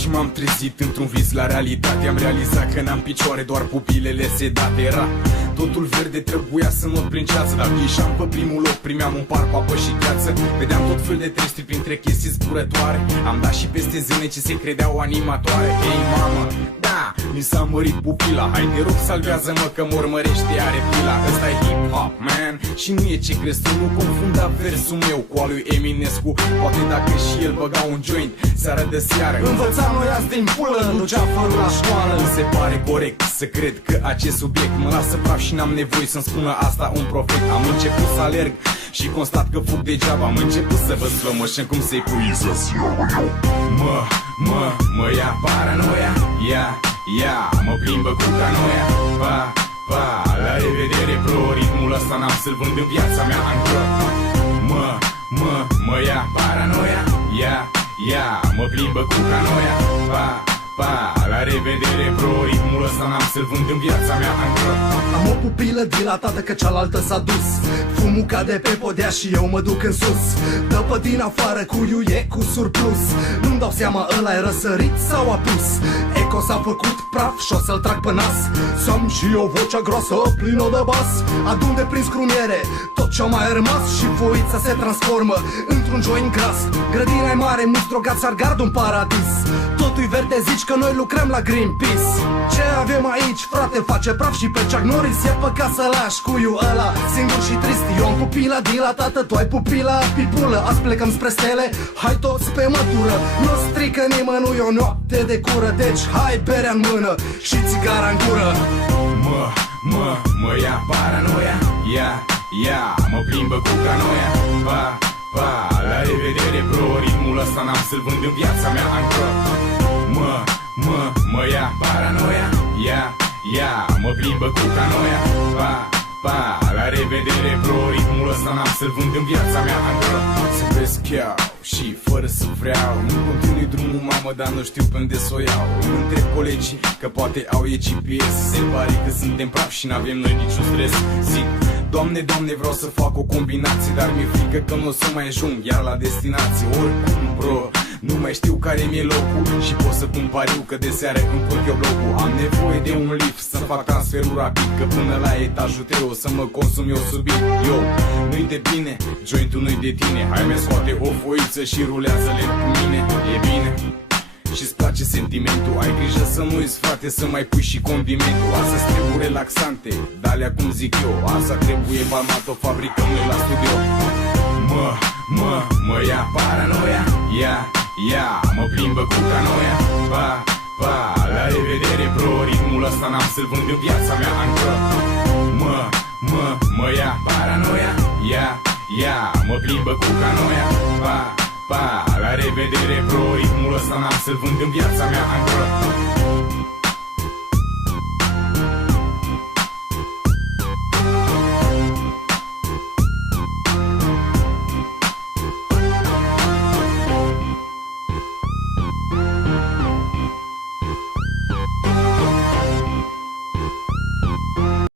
și m-am trezit într-un vis la realitate. Am realizat că n-am picioare, doar pupilele sedate. Era totul verde, trebuia să not prin ceață. Dacă ieșeam pe primul loc, primeam un par cu apă și gheață. Vedeam tot fel de tresturi printre chestii zburătoare. Am dat și peste zâne ce se credeau animatoare. Hei mamă, da, mi s-a mărit pupila. Hai te rog, salvează-mă că mă urmărește, are pila. Ăsta e hip-hop, man, și nu e ce crezi tu. Nu confunda versul meu cu al lui Eminescu. Poate dacă și el băga un joint seară de seară. Învățam noi azi din pulă, nu Geafăr la școală. Mi se pare corect să cred că acest subiect mă lasă praf și n-am nevoie să-mi spună asta un profet. Am început să alerg și constat că fug degeaba. Am început să văd slow motion cum se puiță. Mă ia paranoia, ia, mă plimbă cu canoia. Pa, la revedere bro, ritmul ăsta n-am să-l vând în viața mea angro. Mă ia paranoia, ia, mă plimbă cu canoia. Pa, la revedere bro, ritmul ăsta n-am să-l vând în viața mea angro. Am o pupilă dilatată că cealaltă s-a dus. Fumul cade pe podea și eu mă duc în sus. Dă pe din afară, cuiul e cu surplus. Nu-mi dau seama, ăla e răsărit sau apus. Eco s-a făcut praf și o să-l trag pe nas. Să-am și eu vocea groasă plină de bas. Adun de prin scrumiere tot ce-a mai rămas și foița se transformă într-un joint gras. Grădina e mare, mulți drogați ar gard un paradis. Totul-i verde, zici că noi lucrăm la Greenpeace. Ce avem aici, frate, face praf și pe Chuck Norris. E păcat să lași cuiul ăla singur și trist. Eu am pupila dilatată, tu ai pupila pipulă. Azi plecăm spre stele, hai toți pe mătură. Nu strică nimănui o noapte de cură. Deci hai berea în mână și țigara în gură. Mă ia paranoia, ia, mă plimbă cu canoia. Pa, la revedere bro, ritmul ăsta n-am să-l vând în viața mea angro. Mă ia paranoia, ia, mă plimbă cu canoia. Pa, la revedere bro, ritmul ăsta n-am să-l vând în viața mea angro. Să vezi chiar și fără să vreau, nu continui drumul mamă, dar nu știu pe unde s-o iau. Îmi întreb colegii că poate au e GPS. Se pare că suntem praf și n-avem noi niciun stres. Zic, Doamne, vreau să fac o combinație, dar mi-e frică că nu o să mai ajung iar la destinație. Oricum, bro, nu mai știu care mi-e locul și pot să pun pariu că de seară încurc eu blocul. Am nevoie de un lift să fac transferul rapid, că până la etajul 3 o să mă consum eu subit. Nu-i de bine, jointul nu-i de tine. Hai mi scoate o foiță și rulează lent cu mine. E bine și-ți place sentimentul. Ai grijă să nu uiți, frate, să mai pui și condimentul. Asta-ți trebuie relaxante, d-alea cum zic eu. Asta trebuie balmat, o fabricăm noi la studio. Mă ia paranoia, ia, mă plimbă cu canoia. Pa, la revedere bro, ritmul ăsta n-am să-l vând în viața mea angro. Mă ia paranoia, ia, mă plimbă cu canoia. Pa, la revedere bro, ritmul ăsta n-am să-l vând în viața mea angro.